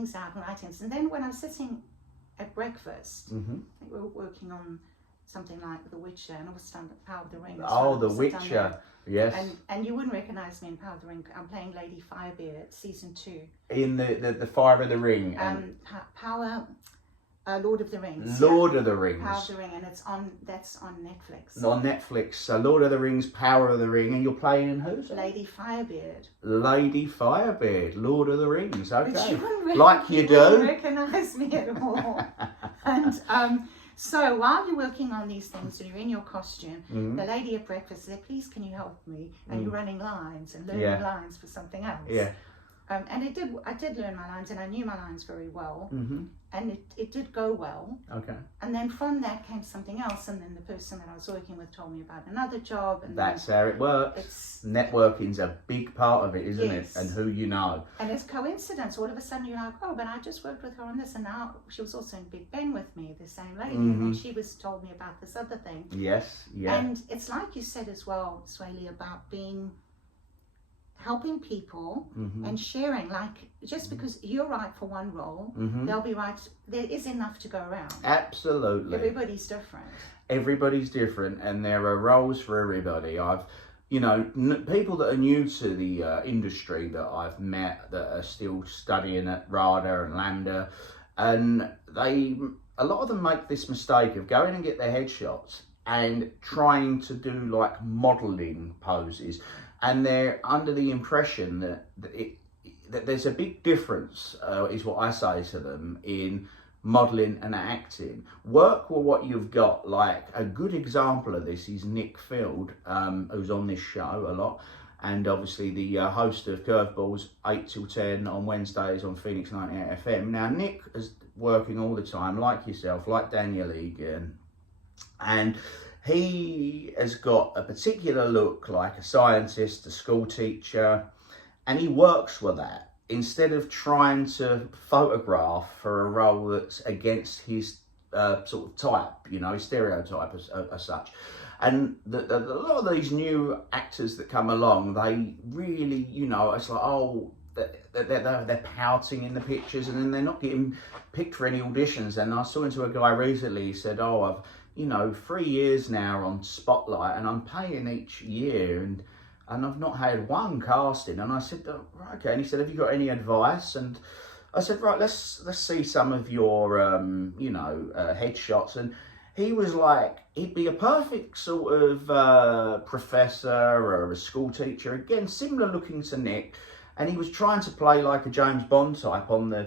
things out and writing. And then when I'm sitting at breakfast, Mm-hmm. I think we were working on something like The Witcher, and I was done Power of the Ring. Oh, The Witcher, yes. And you wouldn't recognise me in Power of the Ring. I'm playing Lady Firebeard, season 2. In the Fire of the Ring. Lord of the Rings. Lord of the Rings. Power of the Ring, and that's on Netflix. On Netflix. So Lord of the Rings, Power of the Ring, and you're playing who's? Lady Firebeard. Lady Firebeard, Lord of the Rings. Okay. But you wouldn't like you do. Wouldn't recognise me at all. And so while you're working on these things and you're in your costume, the lady at breakfast said, "Please, can you help me?" And you're running lines and learning lines for something else. Yeah. And I did learn my lines, and I knew my lines very well, and it did go well. Okay. And then from that came something else, and then the person that I was working with told me about another job. And that's how it works. Networking's a big part of it, isn't it? And who you know. And it's coincidence. All of a sudden you're like, oh, but I just worked with her on this, and now she was also in Big Ben with me, the same lady, and then she told me about this other thing. Yes, yeah. And it's like you said as well, Swaley, about helping people and sharing. Like, just because you're right for one role, they'll be right. There is enough to go around. Absolutely. Everybody's different. Everybody's different, and there are roles for everybody. People that are new to the industry that I've met that are still studying at RADA and LAMDA, and a lot of them make this mistake of going and get their headshots and trying to do like modelling poses. And they're under the impression that there's a big difference, is what I say to them, in modelling and acting. Work with what you've got. Like, a good example of this is Nick Field, who's on this show a lot, and obviously the host of Curveballs 8 till 10 on Wednesdays on Phoenix 98 FM. Now, Nick is working all the time, like yourself, like Daniel Egan, and he has got a particular look, like a scientist, a school teacher, and he works with that instead of trying to photograph for a role that's against his sort of type, his stereotype as such. And a lot of these new actors that come along, they really, it's like, oh, they're pouting in the pictures, and then they're not getting picked for any auditions. And I was talking to a guy recently, he said, oh, I've 3 years now on Spotlight, and I'm paying each year, and I've not had one casting. And I said, oh, right, okay. And he said, have you got any advice? And I said, right, let's see some of your headshots. And he was like, he'd be a perfect sort of professor or a school teacher, again similar looking to Nick, and he was trying to play like a James Bond type on the